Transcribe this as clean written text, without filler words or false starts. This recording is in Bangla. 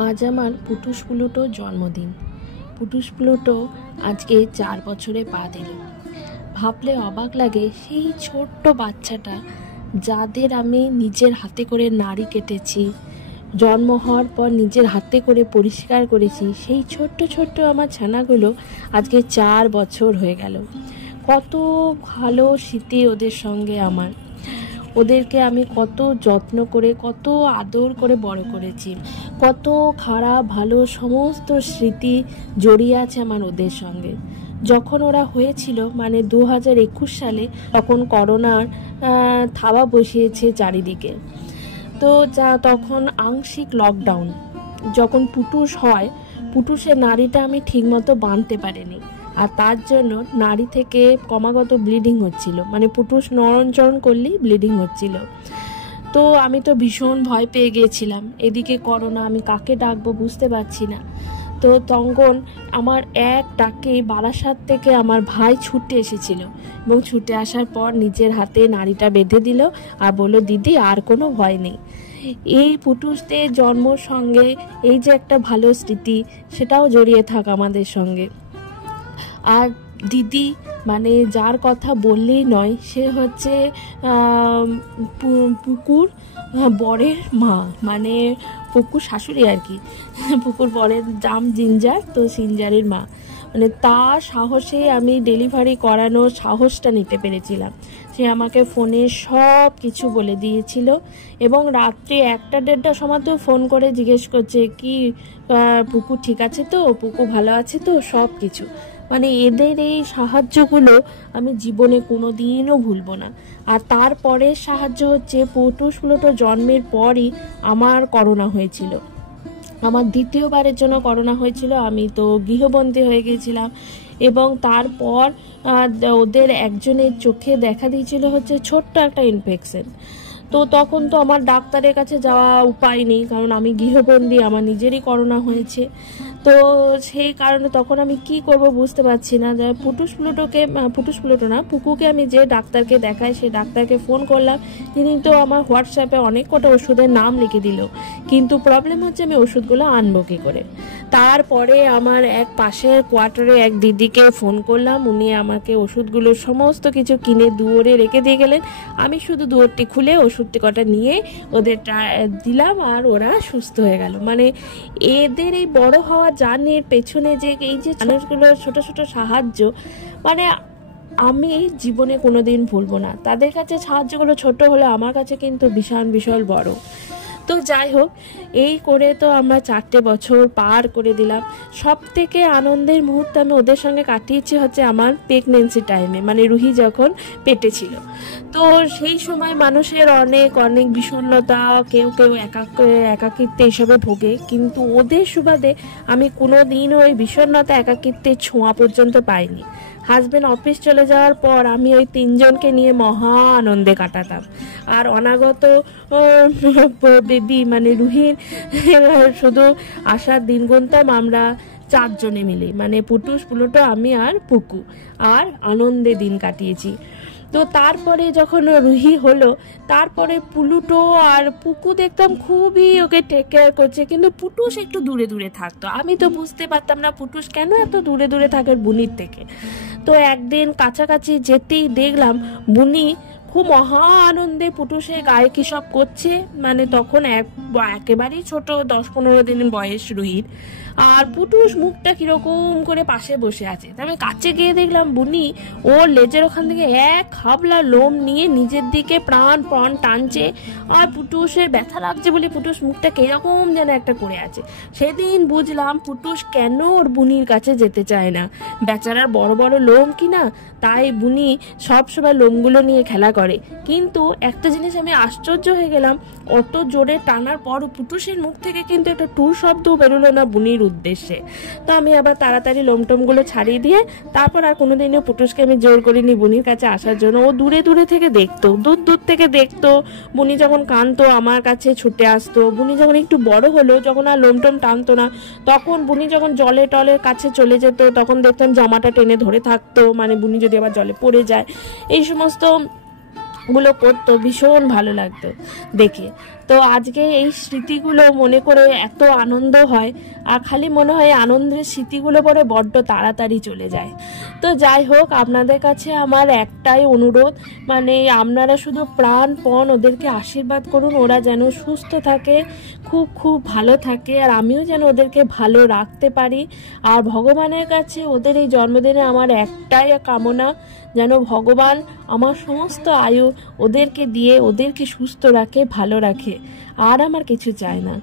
আজ আমার পুটুস প্লুটোর জন্মদিন। পুটুস প্লুটো আজকে 4 বছরে পা দিল। ভাবলে অবাক লাগে, সেই ছোট্ট বাচ্চাটা যাদের আমি নিজের হাতে করে নাড়ি কেটেছি, জন্ম হওয়ার পর নিজের হাতে করে পরিষ্কার করেছি, সেই ছোট্ট ছোট্ট আমার ছানাগুলো আজকে 4 বছর হয়ে গেল। কত ভালো স্মৃতি ওদের সঙ্গে আমার। ওদেরকে আমি কত যত্ন করে, কত আদর করে বড় করেছি। কত খারাপ ভালো সমস্ত স্মৃতি জড়িয়ে আছে আমার ওদের সঙ্গে। যখন ওরা হয়েছিল মানে 2021 সালে, তখন করোনার থাবা বসিয়েছে চারিদিকে। তো তখন আংশিক লকডাউন। যখন পুটুস হয়, পুটুসের নাড়িটা আমি ঠিকমতো বাঁধতে পারিনি, আর তার জন্য নাড়ি থেকে ক্রমাগত ব্লিডিং হচ্ছিল, মানে পুটুস নড়নচড়ন করলেই ব্লিডিং হচ্ছিল। তো আমি তো ভীষণ ভয় পেয়ে গিয়েছিলাম। এদিকে করোনা, আমি কাকে ডাকবো বুঝতে পারছি না। তো তখন আমার এক ডাকে বারাসাত থেকে আমার ভাই ছুটে এসেছিল, এবং ছুটে আসার পর নিজের হাতে নাড়িটা বেঁধে দিল আর বলল, দিদি আর কোনো ভয় নেই। এই পুটুসদের জন্মর সঙ্গে এই যে একটা ভালো স্মৃতি, সেটাও জড়িয়ে থাক আমাদের সঙ্গে। আর দিদি মানে যার কথা বললেই নয়, সে হচ্ছে পুকুর বরের মা, মানে পুকুর শাশুড়ি আর কি। পুকুর বরের দাম জিঞ্জার, তো সিঞ্জারের মা। মানে তার সাহসে আমি ডেলিভারি করানোর সাহসটা নিতে পেরেছিলাম। সে আমাকে ফোনে সব কিছু বলে দিয়েছিল, এবং রাত্রে 1টা-1:30টার সময় তো ফোন করে জিজ্ঞেস করছে, কি পুকু ঠিক আছে তো, পুকু ভালো আছে তো, সব কিছু। মানে এদের এই সাহায্যগুলো আমি জীবনে কোনো দিনও ভুলবো না। আর তারপরে সাহায্য হচ্ছে, পুটুস প্লুটো জন্মের পরই আমার করোনা হয়েছিল। আমার দ্বিতীয়বারের জন্য করোনা হয়েছিল। আমি তো গৃহবন্দী হয়ে গিয়েছিলাম, এবং তারপর ওদের একজনের চোখে দেখা দিয়েছিল হচ্ছে ছোট্ট একটা ইনফেকশন। তো তখন তো আমার ডাক্তারের কাছে যাওয়া উপায় নেই, কারণ আমি গৃহবন্দী, আমার নিজেরই করোনা হয়েছে। তো সেই কারণে তখন আমি কি করব বুঝতে পারছি না। পুটুস প্লুটো না, পুকুকে আমি যে ডাক্তারকে দেখাই, সেই ডাক্তারকে ফোন করলাম। তিনি তো আমার হোয়াটসঅ্যাপে অনেক কটা ওষুধের নাম লিখে দিল, কিন্তু প্রবলেম হচ্ছে আমি ওষুধগুলো আনবো কি করে। তারপরে আমার এক পাশের কোয়ার্টারে এক দিদিকে ফোন করলাম। উনি আমাকে ওষুধগুলো সমস্ত কিছু কিনে দুয়ারে রেখে দিয়ে গেলেন। আমি শুধু দুয়ারটি খুলে ওষুধটি কটা নিয়ে ওদের দিলাম, আর ওরা সুস্থ হয়ে গেল। মানে এদের এই বড় হওয়া জার্নির পেছনে যে এই যে মানুষগুলোর ছোট ছোট সাহায্য, মানে আমি জীবনে কোনোদিন ভুলবো না। তাদের কাছে সাহায্যগুলো ছোট হলে আমার কাছে কিন্তু বিশাল বিশাল বড়। তো যাই হোক, এই করে তো আমরা 4টে বছর পার করে দিলাম। সব থেকে আনন্দের মুহূর্ত আমি ওদের সঙ্গে কাটিয়েছি হচ্ছে আমার প্রেগনেন্সি টাইমে, মানে রুহি যখন পেটে ছিল। তো সেই সময় মানুষের অনেক অনেক বিষণ্ণতা, কেউ কেউ একাকিত্বে এসবে ভোগে, কিন্তু ওদের সুবাদে আমি কোনো দিন ওই বিষণ্ণতা একাকিত্বের ছোঁয়া পর্যন্ত পাইনি। হাজবেন্ড অফিস চলে যাওয়ার পর আমি ওই 3জনকে নিয়ে মহা আনন্দে কাটাতাম। আর অনাগত বেবি মানে রুহির শুধু আসার দিন গুনতাম আমরা 4 জনে মিলে, মানে পুটুস প্লুটো, আমি আর পুকু, আর আনন্দে দিন কাটিয়েছি। তো তারপরে যখন রুহি হলো, তারপরে প্লুটো আর পুকু দেখতাম খুবই ওকে টেক কেয়ার করছে, কিন্তু পুটুস একটু দূরে দূরে থাকতো। আমি তো বুঝতে পারতাম না পুটুস কেন এত দূরে দূরে থাকে বুনির থেকে। তো একদিন কাছাকাছি যেতেই দেখলাম বুনি খুব মহা আনন্দে পুটুসের গায়ে কি সব করছে। মানে তখন একেবারেই ছোট, 10-15 দিন বয়স রুহির, আর পুটুস মুখটা কিরকম করে পাশে বসে আছে। আমি কাছে গিয়ে দেখলাম বুনি ওর লেজের ওখান থেকে এক হাবলা লোম নিয়ে নিজের দিকে প্রাণ টানছে, আর পুটুসের ব্যথা লাগছে বলে পুটুস মুখটা কিরকম যেন একটা করে আছে। সেদিন বুঝলাম পুটুস কেন ওর বুনির কাছে যেতে চায় না। বেচারার বড় বড় লোম কিনা, তাই বুনি সবসময় লোমগুলো নিয়ে খেলা করে। কিন্তু একটা জিনিস আমি আশ্চর্য হয়ে গেলাম, অত জোরে টানার পর পুটুসের মুখ থেকে কিন্তু একটা টু শব্দ বেরোলো না বুনির উদ্দেশ্যে। তো আমি আবার তাড়াতাড়ি লোমটমগুলো ছাড়িয়ে দিয়ে তারপর আর কোনোদিনও পুটুসকে আমি জোর করিনি বুনির কাছে আসার জন্য। ও দূরে দূরে থেকে দেখতো, দূর থেকে দেখতো। বুনি যখন কাঁদতো আমার কাছে ছুটে আসতো। বুনি যখন একটু বড় হলো, যখন আর লোমটম টানতো না, তখন বুনি যখন জলে টলের কাছে চলে যেত, তখন দেখতাম জামাটা টেনে ধরে থাকতো, মানে বুনি যদি আবার জলে পড়ে যায়। এই সমস্ত গুলো করতো, ভীষণ ভালো লাগতো দেখে। তো আজকে এই স্মৃতিগুলো মনে করে এত আনন্দ হয়, আর খালি মনে হয় আনন্দের স্মৃতিগুলো পরে বড্ড তাড়াতাড়ি চলে যায়। তো যাই হোক, আপনাদের কাছে আমার একটাই অনুরোধ, মানে আপনারা শুধু প্রাণপণ ওদেরকে আশীর্বাদ করুন, ওরা যেন সুস্থ থাকে, খুব খুব ভালো থাকে, আর আমিও যেন ওদেরকে ভালো রাখতে পারি। আর ভগবানের কাছে ওদের এই জন্মদিনে আমার একটাই কামনা, যেন ভগবান আমার সমস্ত আয়ু ওদেরকে দিয়ে ওদেরকে সুস্থ রাখে, ভালো রাখে, আর আমার কিছু চাই না।